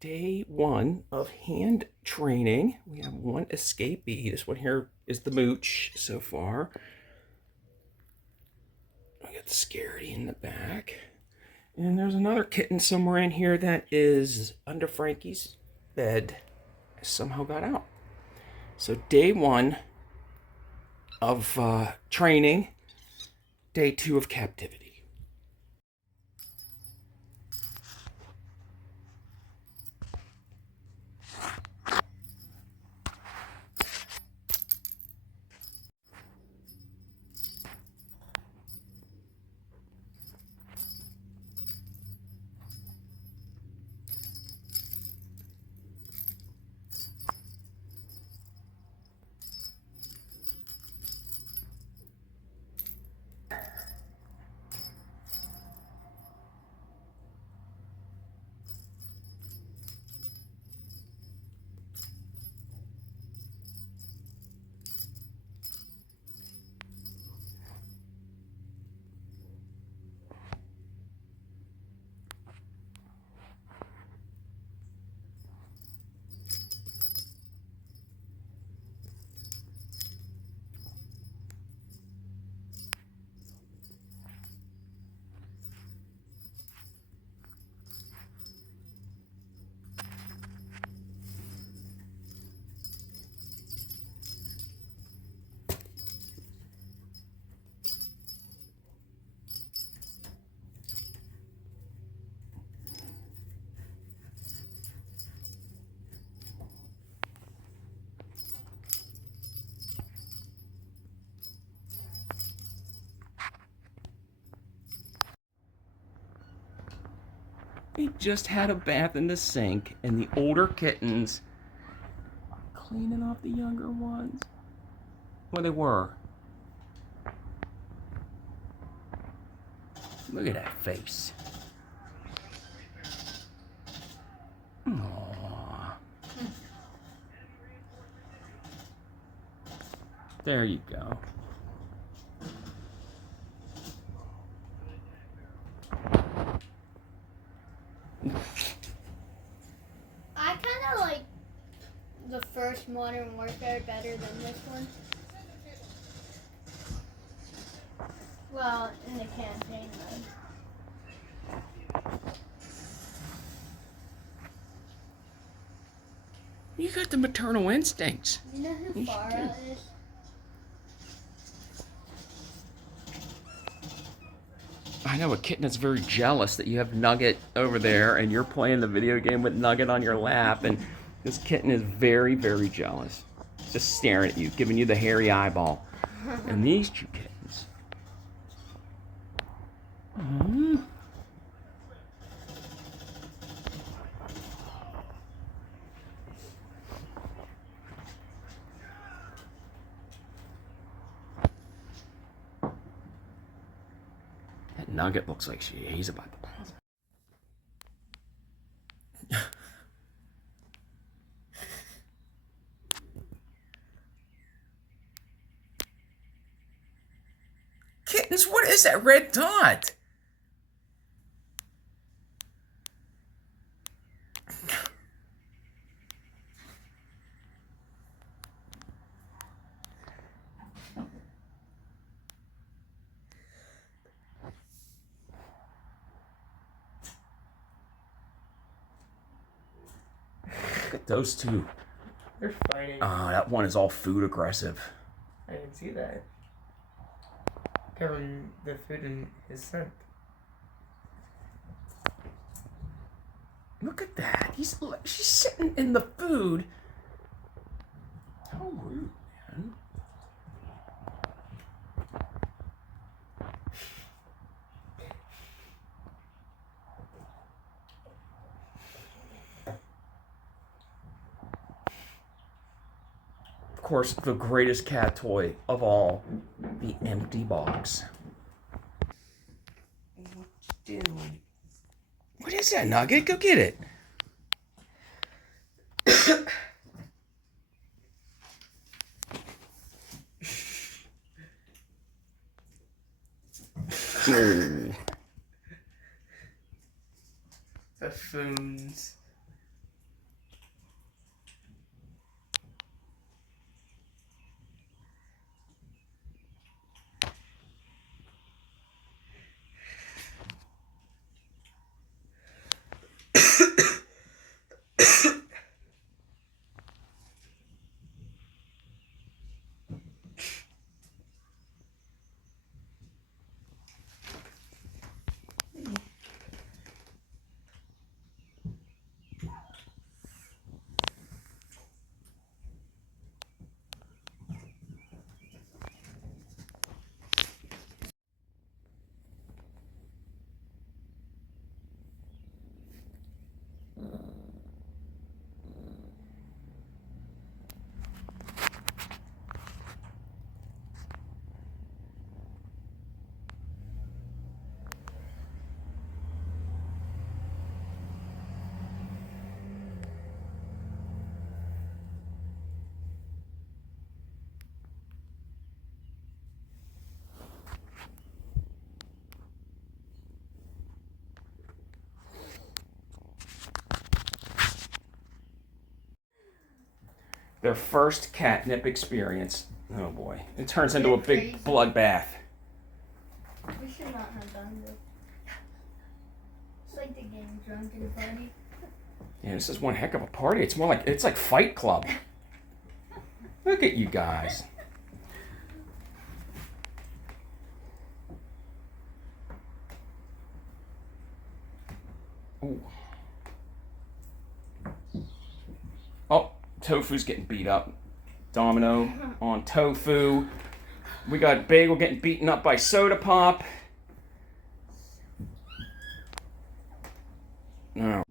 Day one of hand training. We have one escapee. This one here is the mooch so far. I got the Scaredy in the back. And there's another kitten somewhere in here that is under Frankie's bed. I somehow got out. So day one of training. Day two of captivity. We just had a bath in the sink, and the older kittens are cleaning off the younger ones. Well, they were. Look at that face. Aww. There you go. I kind of like the first Modern Warfare better than this one. Well, in the campaign mode. You got the maternal instincts. You know who Farah is? I know a kitten that's very jealous that you have Nugget over there and you're playing the video game with Nugget on your lap, and this kitten is very, very jealous. Just staring at you, giving you the hairy eyeball. And these two kittens. Aww. That Nugget looks like he's about to pass. Kittens, what is that red dot? Look at those two. They're fighting. That one is all food aggressive. I didn't see that. Covering the food in his scent. Look at that. She's sitting in the food. How rude, man. Of course, the greatest cat toy of all, the empty box. What you doing? What is that, Nugget? Go get it. Buffoons. Their first catnip experience. Oh boy. It turns into a big bloodbath. We should not have done this. It's like the getting drunk in a party. Yeah, this is one heck of a party. It's like Fight Club. Look at you guys. Ooh. Oh, Tofu's getting beat up. Domino on Tofu. We got Bagel getting beaten up by Soda Pop. No.